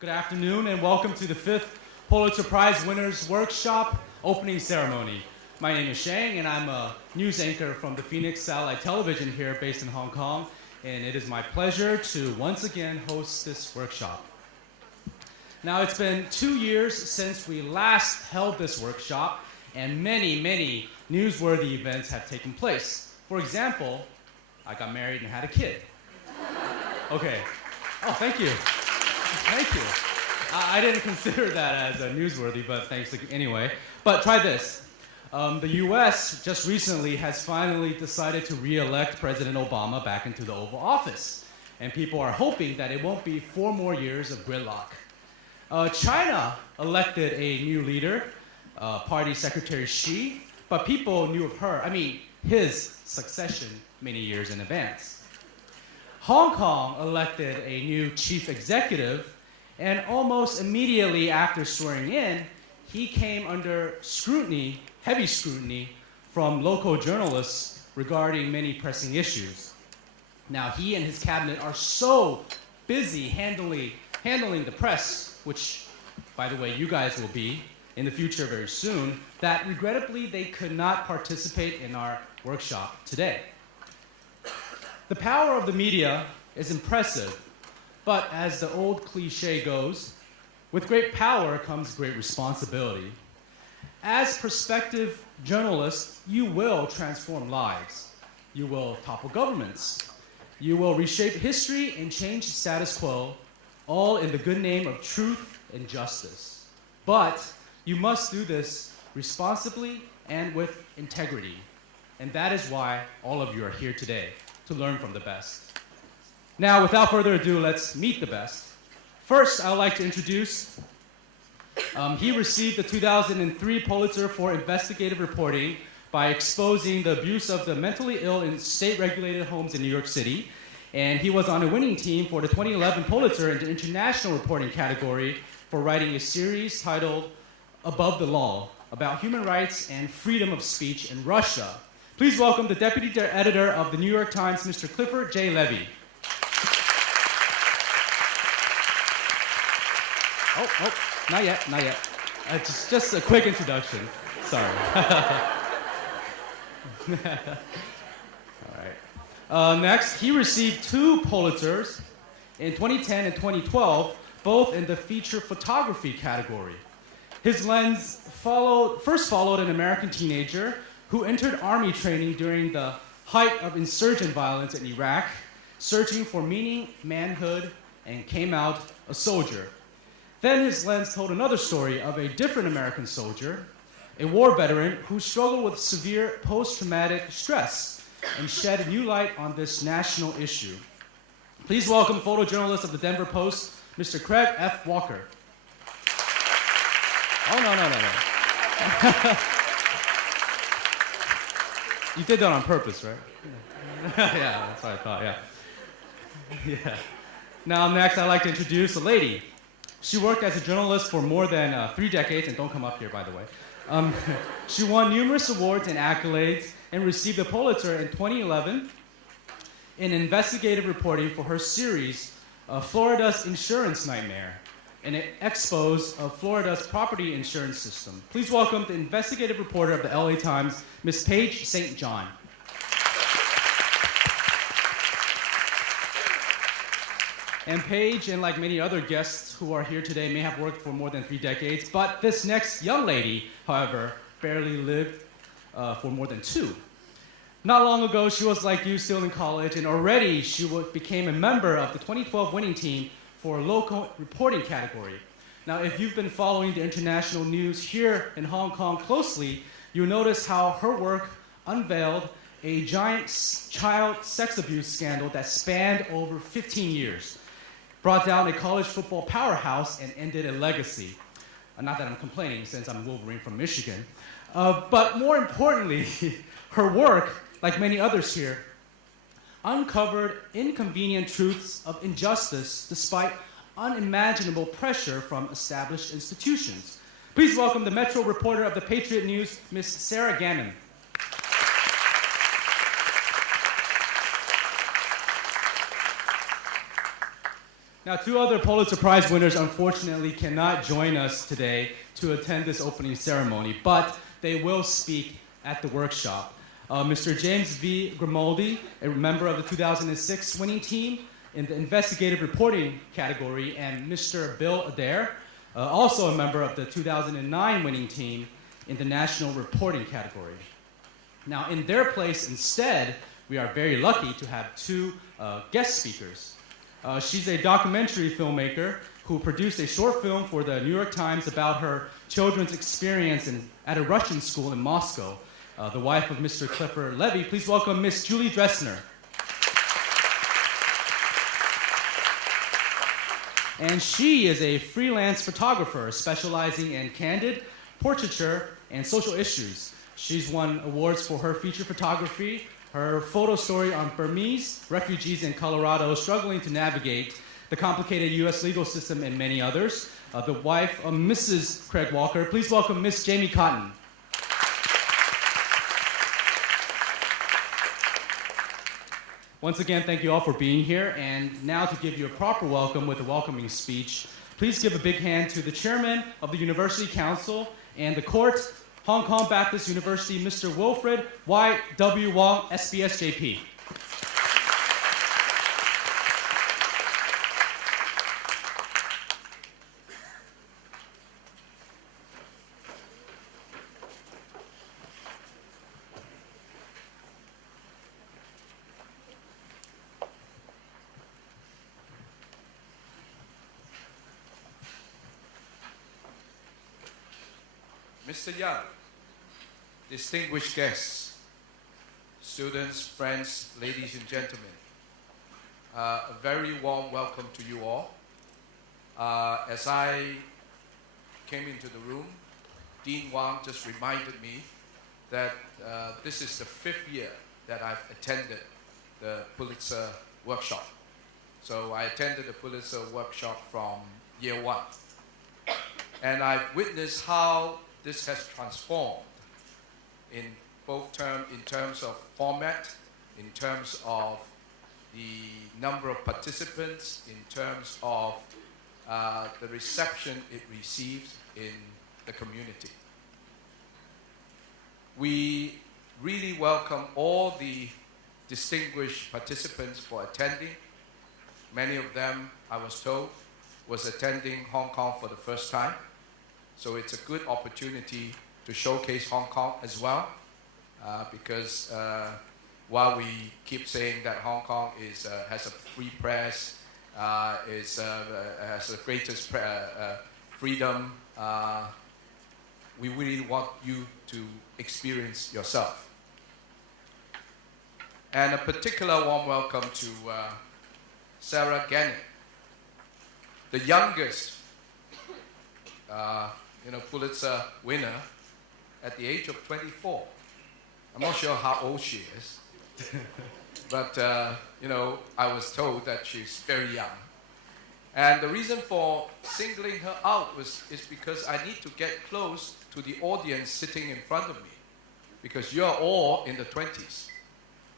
Good afternoon and welcome to the 5th Pulitzer Prize Winners Workshop opening ceremony. My name is Shang and I'm a news anchor from the Phoenix Satellite Television here based in Hong Kong, and it is my pleasure to once again host this workshop. Now, it's been 2 years since we last held this workshop, and many newsworthy events have taken place. For example, I got married and had a kid. Okay. Oh, thank you. Thank you. I didn't consider that as newsworthy, but thanks anyway. But try this. The U.S. just recently has finally decided to re-elect President Obama back into the Oval Office. And people are hoping that it won't be 4 more years of gridlock. China elected a new leader, Party Secretary Xi, but people knew of his succession many years in advance. Hong Kong elected a new chief executive, and almost immediately after swearing in, he came under scrutiny, heavy scrutiny, from local journalists regarding many pressing issues. Now, he and his cabinet are so busy handling the press, which, by the way, you guys will be in the future very soon, that regrettably they could not participate in our workshop today. The power of the media is impressive, but as the old cliche goes, with great power comes great responsibility. As prospective journalists, you will transform lives. You will topple governments. You will reshape history and change the status quo, all in the good name of truth and justice. But you must do this responsibly and with integrity. And that is why all of you are here today, to learn from the best. Now, without further ado, let's meet the best. First, I would like to introduce, he received the 2003 Pulitzer for investigative reporting by exposing the abuse of the mentally ill in state-regulated homes in New York City. And he was on a winning team for the 2011 Pulitzer in the international reporting category for writing a series titled Above the Law, about human rights and freedom of speech in Russia. Please welcome the deputy editor of the New York Times, Mr. Clifford J. Levy. Oh, not yet. Just a quick introduction. Sorry. All right. Next, he received 2 Pulitzers in 2010 and 2012, both in the feature photography category. His lens first followed an American teenager who entered army training during the height of insurgent violence in Iraq, searching for meaning, manhood, and came out a soldier. Then his lens told another story of a different American soldier, a war veteran who struggled with severe post-traumatic stress and shed a new light on this national issue. Please welcome photojournalist of the Denver Post, Mr. Craig F. Walker. Oh, no. You did that on purpose, right? Yeah, that's what I thought, yeah. Now, next, I'd like to introduce a lady. She worked as a journalist for more than 3 decades, and don't come up here, by the way. She won numerous awards and accolades and received a Pulitzer in 2011 in investigative reporting for her series, Florida's Insurance Nightmare, an expose of Florida's property insurance system. Please welcome the investigative reporter of the LA Times, Ms. Paige St. John. And Paige, and like many other guests who are here today, may have worked for more than 3 decades, but this next young lady, however, barely lived for more than 2. Not long ago, she was like you, still in college, and already she became a member of the 2012 winning team for a local reporting category. Now, if you've been following the international news here in Hong Kong closely, you'll notice how her work unveiled a giant child sex abuse scandal that spanned over 15 years, brought down a college football powerhouse, and ended a legacy. Not that I'm complaining, since I'm Wolverine from Michigan. But more importantly, her work, like many others here, uncovered inconvenient truths of injustice despite unimaginable pressure from established institutions. Please welcome the Metro reporter of the Patriot News, Ms. Sarah Gannon. Now, two other Pulitzer Prize winners unfortunately cannot join us today to attend this opening ceremony, but they will speak at the workshop. Mr. James V. Grimaldi, a member of the 2006 winning team in the investigative reporting category, and Mr. Bill Adair, also a member of the 2009 winning team in the national reporting category. Now, in their place instead, we are very lucky to have two guest speakers. She's a documentary filmmaker who produced a short film for the New York Times about her children's experience at a Russian school in Moscow. The wife of Mr. Clifford Levy. Please welcome Miss Julie Dressner. And she is a freelance photographer specializing in candid portraiture and social issues. She's won awards for her feature photography, her photo story on Burmese refugees in Colorado struggling to navigate the complicated U.S. legal system, and many others. The wife of Mrs. Craig Walker. Please welcome Miss Jamie Cotton. Once again, thank you all for being here. And now to give you a proper welcome with a welcoming speech, please give a big hand to the chairman of the University Council and the court, Hong Kong Baptist University, Mr. Wilfred Y. W. Wong, SBS JP. Mr. Young, distinguished guests, students, friends, ladies and gentlemen, a very warm welcome to you all. As I came into the room, Dean Wang just reminded me that this is the 5th year that I've attended the Pulitzer workshop. So I attended the Pulitzer workshop from year 1. And I've witnessed how this has transformed in terms of format, in terms of the number of participants, in terms of the reception it received in the community. We really welcome all the distinguished participants for attending. Many of them, I was told, was attending Hong Kong for the first time. So it's a good opportunity to showcase Hong Kong as well, because while we keep saying that Hong Kong has a free press, has the greatest freedom, we really want you to experience yourself. And a particular warm welcome to Sarah Gannon, the youngest Pulitzer winner at the age of 24. I'm not sure how old she is, but I was told that she's very young. And the reason for singling her out is because I need to get close to the audience sitting in front of me, because you're all in the 20s.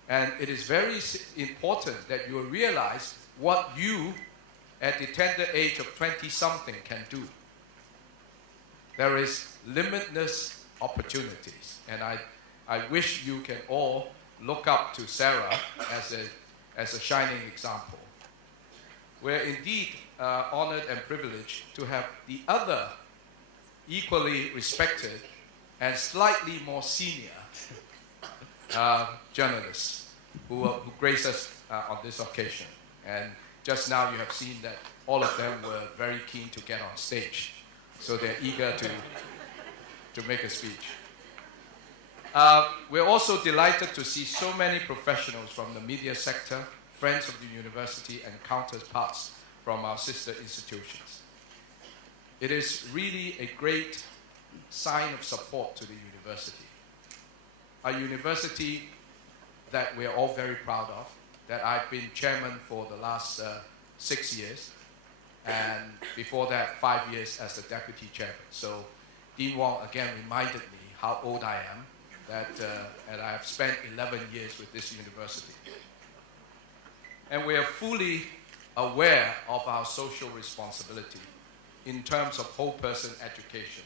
And it is very important that you realize what you, at the tender age of 20-something, can do. There is limitless opportunities, and I wish you can all look up to Sarah as a shining example. We're indeed honored and privileged to have the other equally respected and slightly more senior journalists who grace us on this occasion. And just now you have seen that all of them were very keen to get on stage. So they're eager to make a speech. We're also delighted to see so many professionals from the media sector, friends of the university, and counterparts from our sister institutions. It is really a great sign of support to the university. A university that we're all very proud of, that I've been chairman for the last 6 years, and before that, 5 years as the deputy chairman. So Dean Wong again reminded me how old I am, and I have spent 11 years with this university. And we are fully aware of our social responsibility in terms of whole person education.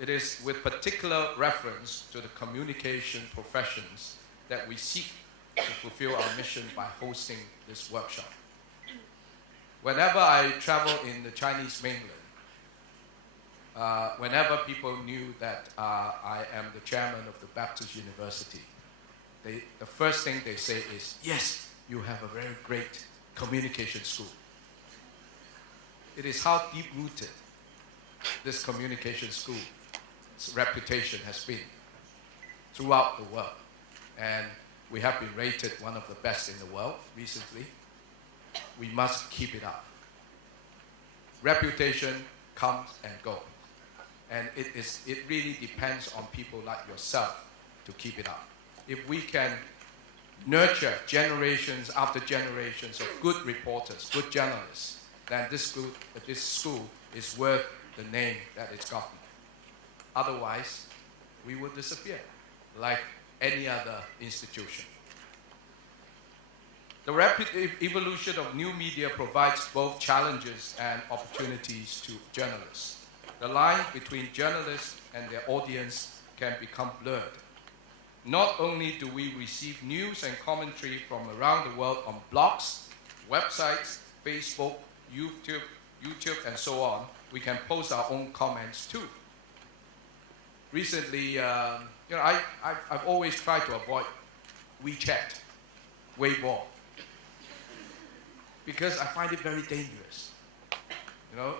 It is with particular reference to the communication professions that we seek to fulfill our mission by hosting this workshop. Whenever I travel in the Chinese mainland, whenever people knew that I am the chairman of the Baptist University, the first thing they say is, yes, you have a very great communication school. It is how deep-rooted this communication school's reputation has been throughout the world. And we have been rated one of the best in the world recently. We must keep it up. Reputation comes and goes. And it really depends on people like yourself to keep it up. If we can nurture generations after generations of good reporters, good journalists, then this school is worth the name that it's gotten. Otherwise, we will disappear like any other institution. The rapid evolution of new media provides both challenges and opportunities to journalists. The line between journalists and their audience can become blurred. Not only do we receive news and commentary from around the world on blogs, websites, Facebook, YouTube, and so on, we can post our own comments too. Recently, I've always tried to avoid WeChat, Weibo, because I find it very dangerous.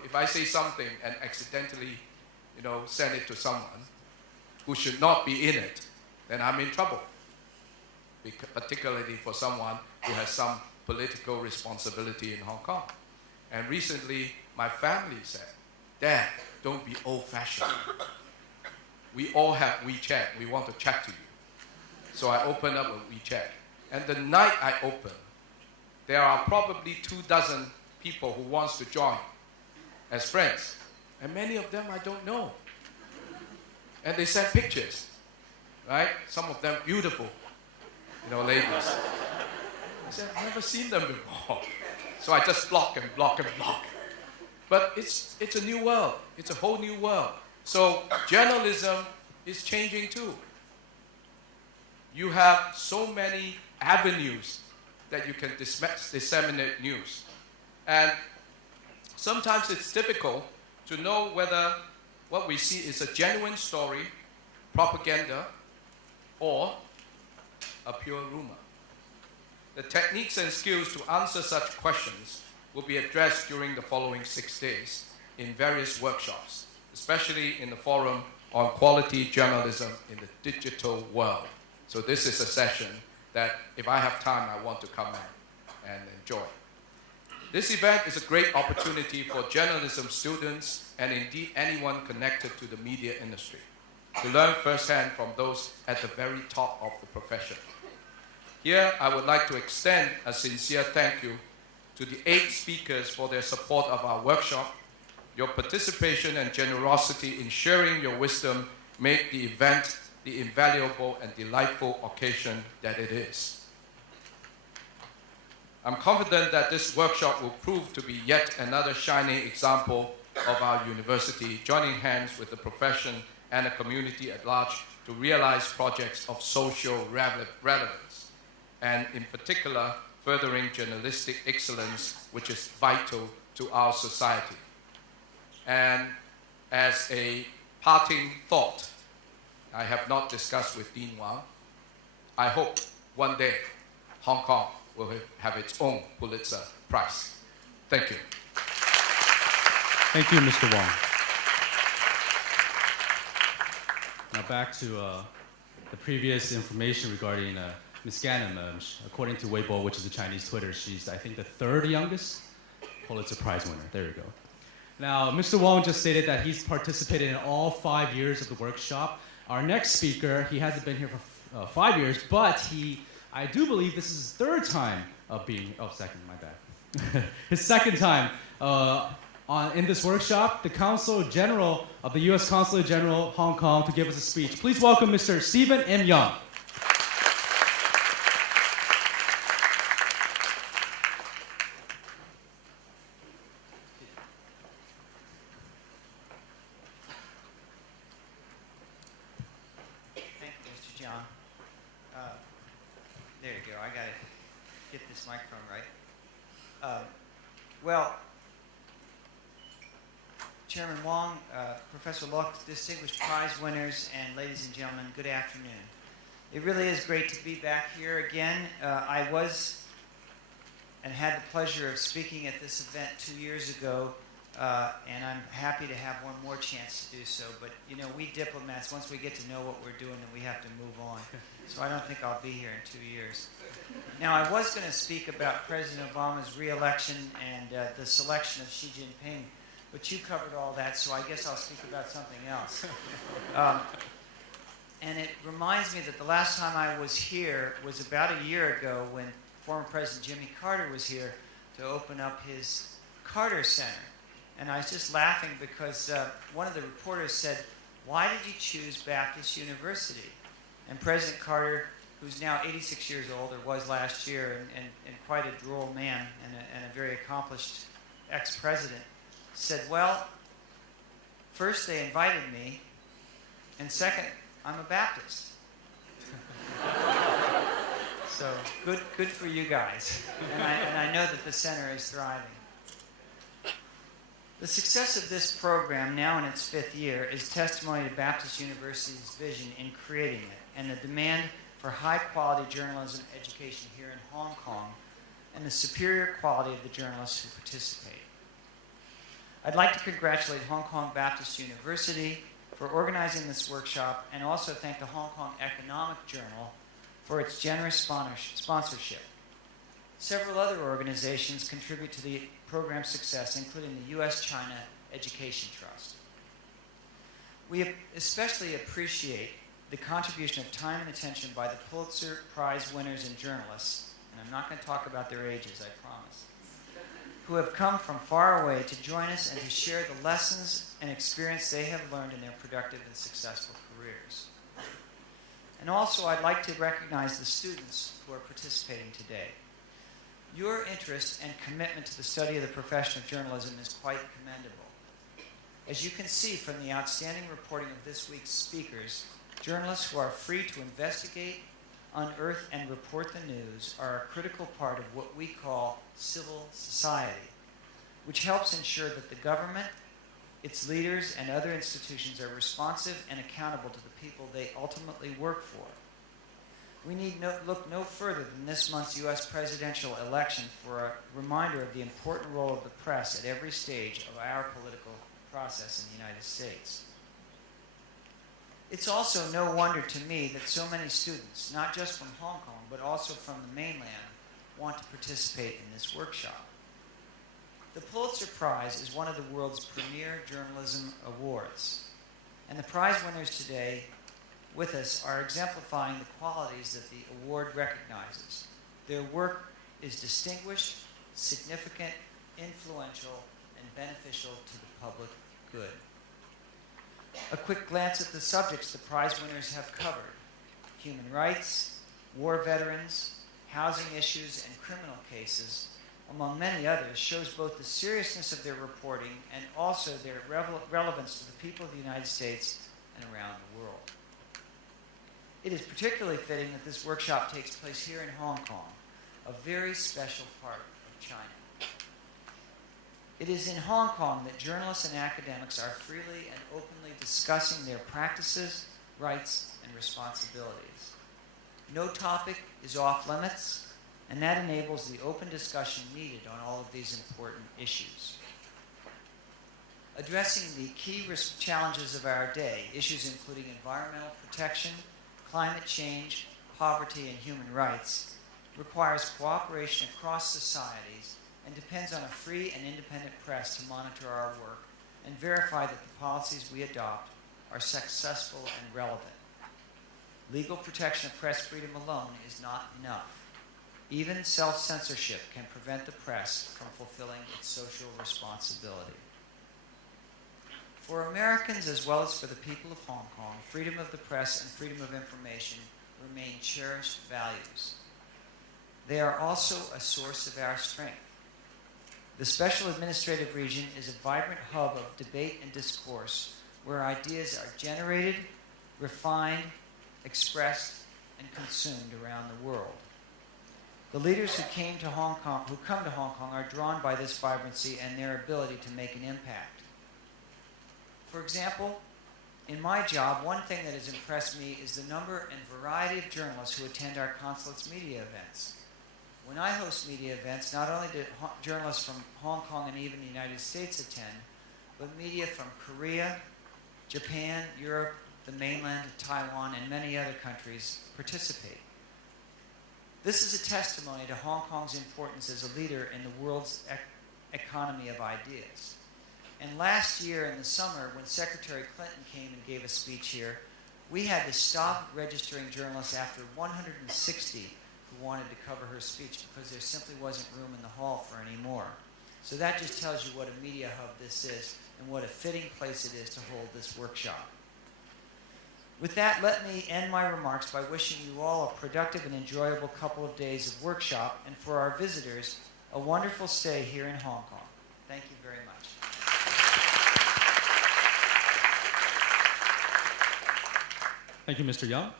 If I say something and accidentally, send it to someone who should not be in it, then I'm in trouble. Particularly for someone who has some political responsibility in Hong Kong. And recently, my family said, Dad, don't be old-fashioned. We all have WeChat. We want to chat to you. So I opened up a WeChat. And the night I opened, there are probably 24 people who wants to join as friends. And many of them I don't know. And they sent pictures, right? Some of them beautiful, ladies. I said, I've never seen them before. So I just block and block and block. But it's a new world. It's a whole new world. So journalism is changing too. You have so many avenues that you can disseminate news. And sometimes it's difficult to know whether what we see is a genuine story, propaganda, or a pure rumor. The techniques and skills to answer such questions will be addressed during the following 6 days in various workshops, especially in the forum on quality journalism in the digital world. So this is a session that, if I have time, I want to come and enjoy. This event is a great opportunity for journalism students and indeed anyone connected to the media industry to learn firsthand from those at the very top of the profession. Here, I would like to extend a sincere thank you to the 8 speakers for their support of our workshop. Your participation and generosity in sharing your wisdom make the event the invaluable and delightful occasion that it is. I'm confident that this workshop will prove to be yet another shining example of our university joining hands with the profession and the community at large to realize projects of social relevance, and in particular, furthering journalistic excellence, which is vital to our society. And as a parting thought, I have not discussed with Dean Wang, I hope one day Hong Kong will have its own Pulitzer Prize. Thank you. Thank you, Mr. Wong. Now back to the previous information regarding Ms. Ganem. According to Weibo, which is a Chinese Twitter, she's, I think, the 3rd youngest Pulitzer Prize winner. There you go. Now, Mr. Wong just stated that he's participated in all 5 years of the workshop. Our next speaker, he hasn't been here for 5 years, but I do believe this is his 3rd time of being, second, my bad. His 2nd time in this workshop, the Consul General of the U.S. Consulate General, Hong Kong, to give us a speech. Please welcome Mr. Stephen M. Young. this microphone, right? Well, Chairman Wong, Professor Locke, distinguished prize winners, and ladies and gentlemen, good afternoon. It really is great to be back here again. I was and had the pleasure of speaking at this event 2 years ago, and I'm happy to have one more chance to do so. But, you know, we diplomats, once we get to know what we're doing, then we have to move on. So I don't think I'll be here in 2 years. Now, I was going to speak about President Obama's re-election and the selection of Xi Jinping, but you covered all that, so I guess I'll speak about something else. And it reminds me that the last time I was here was about a year ago when former President Jimmy Carter was here to open up his Carter Center. And I was just laughing because one of the reporters said, "Why did you choose Baptist University?" And President Carter, who's now 86 years old, or was last year, and quite a droll man and a very accomplished ex-president, said, "Well, first they invited me, and second, I'm a Baptist." So good for you guys. And I know that the center is thriving. The success of this program, now in its 5th year, is testimony to Baptist University's vision in creating it and the demand for high-quality journalism education here in Hong Kong and the superior quality of the journalists who participate. I'd like to congratulate Hong Kong Baptist University for organizing this workshop and also thank the Hong Kong Economic Journal for its generous sponsorship. Several other organizations contribute to the program's success, including the U.S.-China Education Trust. We especially appreciate the contribution of time and attention by the Pulitzer Prize winners and journalists, and I'm not going to talk about their ages, I promise, who have come from far away to join us and to share the lessons and experience they have learned in their productive and successful careers. And also, I'd like to recognize the students who are participating today. Your interest and commitment to the study of the profession of journalism is quite commendable. As you can see from the outstanding reporting of this week's speakers, journalists who are free to investigate, unearth, and report the news are a critical part of what we call civil society, which helps ensure that the government, its leaders, and other institutions are responsive and accountable to the people they ultimately work for. We need look no further than this month's U.S. presidential election for a reminder of the important role of the press at every stage of our political process in the United States. It's also no wonder to me that so many students, not just from Hong Kong, but also from the mainland, want to participate in this workshop. The Pulitzer Prize is one of the world's premier journalism awards, and the prize winners today with us are exemplifying the qualities that the award recognizes. Their work is distinguished, significant, influential, and beneficial to the public good. A quick glance at the subjects the prize winners have covered: human rights, war veterans, housing issues, and criminal cases, among many others, shows both the seriousness of their reporting and also their relevance to the people of the United States and around the world. It is particularly fitting that this workshop takes place here in Hong Kong, a very special part of China. It is in Hong Kong that journalists and academics are freely and openly discussing their practices, rights, and responsibilities. No topic is off limits, and that enables the open discussion needed on all of these important issues. Addressing the key challenges of our day, issues including environmental protection, climate change, poverty, and human rights, requires cooperation across societies and depends on a free and independent press to monitor our work and verify that the policies we adopt are successful and relevant. Legal protection of press freedom alone is not enough. Even self-censorship can prevent the press from fulfilling its social responsibility. For Americans, as well as for the people of Hong Kong, freedom of the press and freedom of information remain cherished values. They are also a source of our strength. The Special Administrative Region is a vibrant hub of debate and discourse where ideas are generated, refined, expressed, and consumed around the world. The leaders who come to Hong Kong are drawn by this vibrancy and their ability to make an impact. For example, in my job, one thing that has impressed me is the number and variety of journalists who attend our consulate's media events. When I host media events, not only do journalists from Hong Kong and even the United States attend, but media from Korea, Japan, Europe, the mainland, Taiwan, and many other countries participate. This is a testimony to Hong Kong's importance as a leader in the world's economy of ideas. And last year in the summer, when Secretary Clinton came and gave a speech here, we had to stop registering journalists after 160 who wanted to cover her speech because there simply wasn't room in the hall for any more. So that just tells you what a media hub this is and what a fitting place it is to hold this workshop. With that, let me end my remarks by wishing you all a productive and enjoyable couple of days of workshop, and for our visitors, a wonderful stay here in Hong Kong. Thank you very much. Thank you, Mr. Young.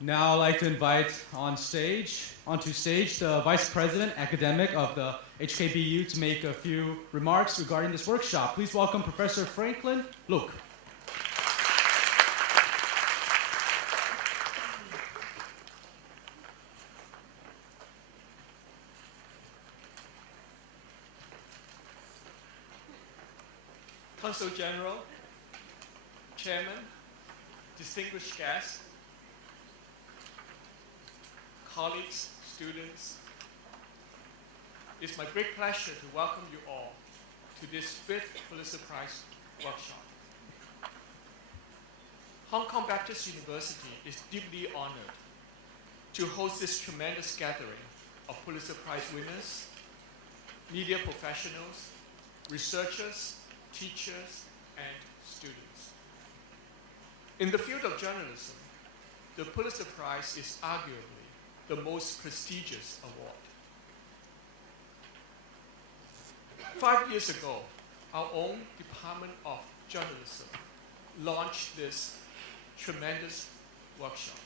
Now I'd like to invite onto stage the Vice President Academic of the HKBU to make a few remarks regarding this workshop. Please welcome Professor Franklin Luke. Consul General, Chairman, distinguished guests, colleagues, students, it's my great pleasure to welcome you all to this 5th Pulitzer Prize workshop. Hong Kong Baptist University is deeply honored to host this tremendous gathering of Pulitzer Prize winners, media professionals, researchers, teachers, and students. In the field of journalism, the Pulitzer Prize is arguably the most prestigious award. 5 years ago, our own Department of Journalism launched this tremendous workshop.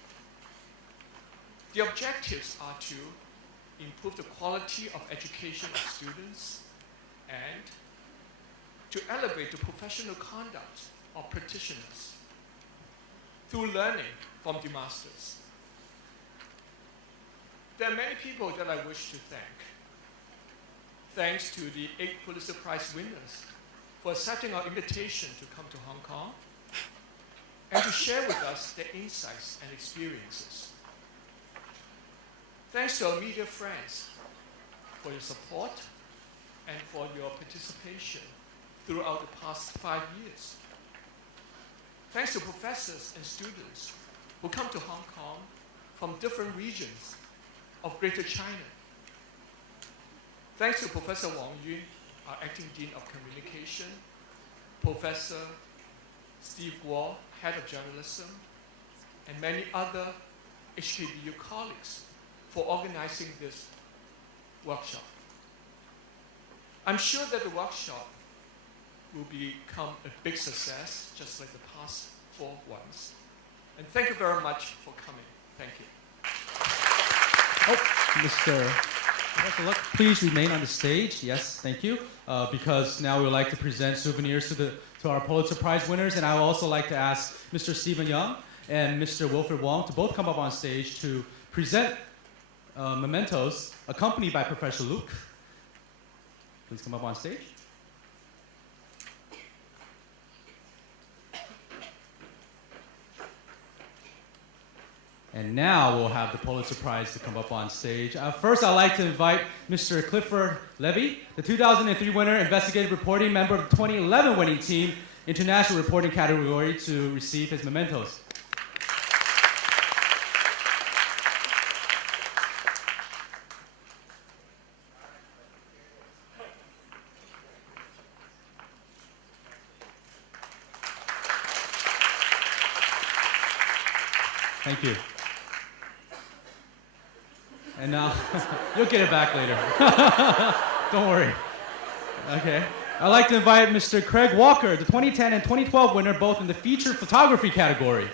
The objectives are to improve the quality of education of students and to elevate the professional conduct of practitioners through learning from the masters. There are many people that I wish to thank. Thanks to the 8 Pulitzer Prize winners for accepting our invitation to come to Hong Kong and to share with us their insights and experiences. Thanks to our media friends for your support and for your participation throughout the past 5 years. Thanks to professors and students who come to Hong Kong from different regions of Greater China. Thanks to Professor Wang Yun, our Acting Dean of Communication, Professor Steve Guo, Head of Journalism, and many other HKBU colleagues for organizing this workshop. I'm sure that the workshop will become a big success, just like the past 4 ones. And thank you very much for coming. Thank you. Mr. Please remain on the stage. Yes, thank you. Because now we would like to present souvenirs to our Pulitzer Prize winners. And I would also like to ask Mr. Stephen Young and Mr. Wilfred Wong to both come up on stage to present mementos accompanied by Professor Luke. Please come up on stage. And now we'll have the Pulitzer Prize to come up on stage. First, I'd like to invite Mr. Clifford Levy, the 2003 winner, investigative reporting, member of the 2011 winning team, international reporting category, to receive his mementos. Thank you. And now, you'll get it back later. Don't worry. Okay. I'd like to invite Mr. Craig Walker, the 2010 and 2012 winner, both in the feature photography category.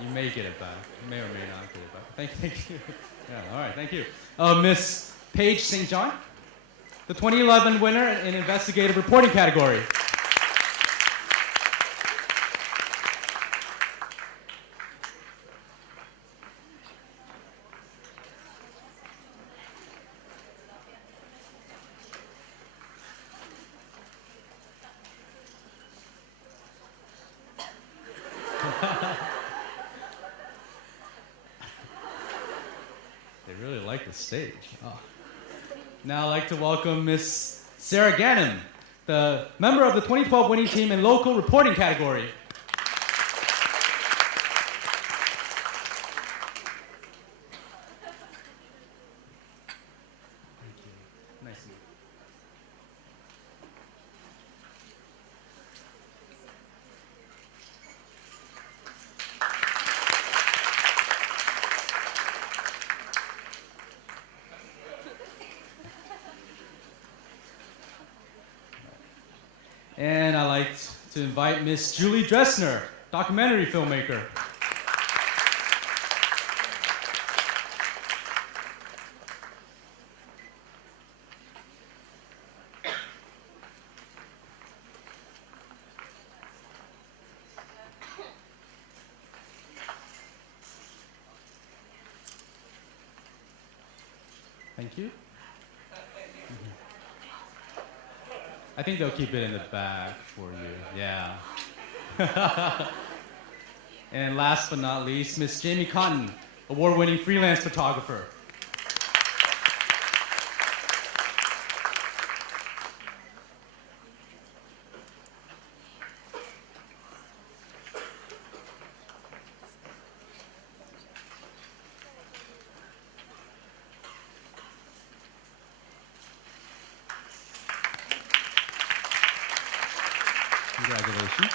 You may get it back. You may or may not get it back. Thank you. Yeah, all right, thank you. Miss Paige St. John, the 2011 winner in investigative reporting category. They really like the stage. Oh. Now I'd like to welcome Miss Sarah Gannon, the member of the 2012 winning team in local reporting category. Thank you. Nice to meet you. And I'd like to invite Miss Julie Dressner, documentary filmmaker. Thank you. I think they'll keep it in the back for you. Yeah. And last but not least, Miss Jamie Cotton, award-winning freelance photographer. Congratulations.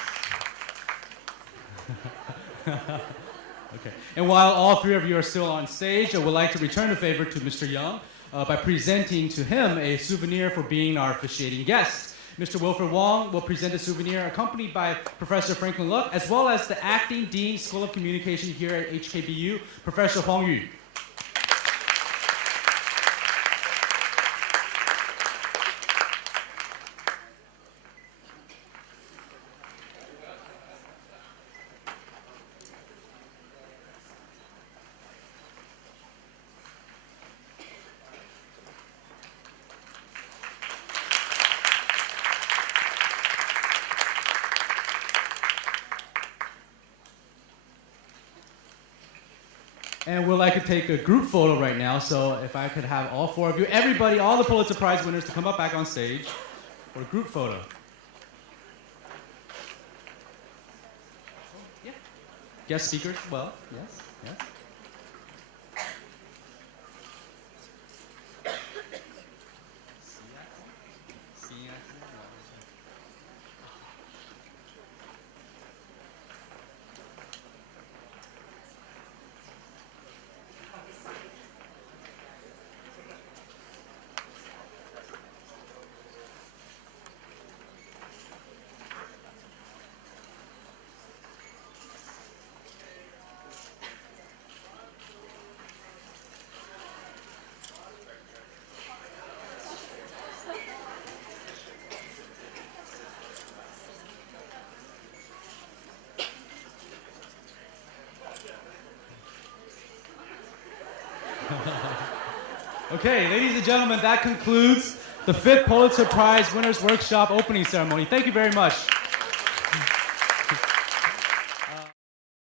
Okay. And while all three of you are still on stage, I would like to return the favor to Mr. Young by presenting to him a souvenir for being our officiating guest. Mr. Wilfred Wong will present a souvenir accompanied by Professor Franklin Luck, as well as the Acting Dean, School of Communication here at HKBU, Professor Huang Yu. And we'd like to take a group photo right now, so if I could have all four of you, everybody, all the Pulitzer Prize winners to come up back on stage for a group photo. Yeah. Guest speakers, well, yes, yes. Okay, ladies and gentlemen, that concludes the 5th Pulitzer Prize Winners Workshop opening ceremony. Thank you very much.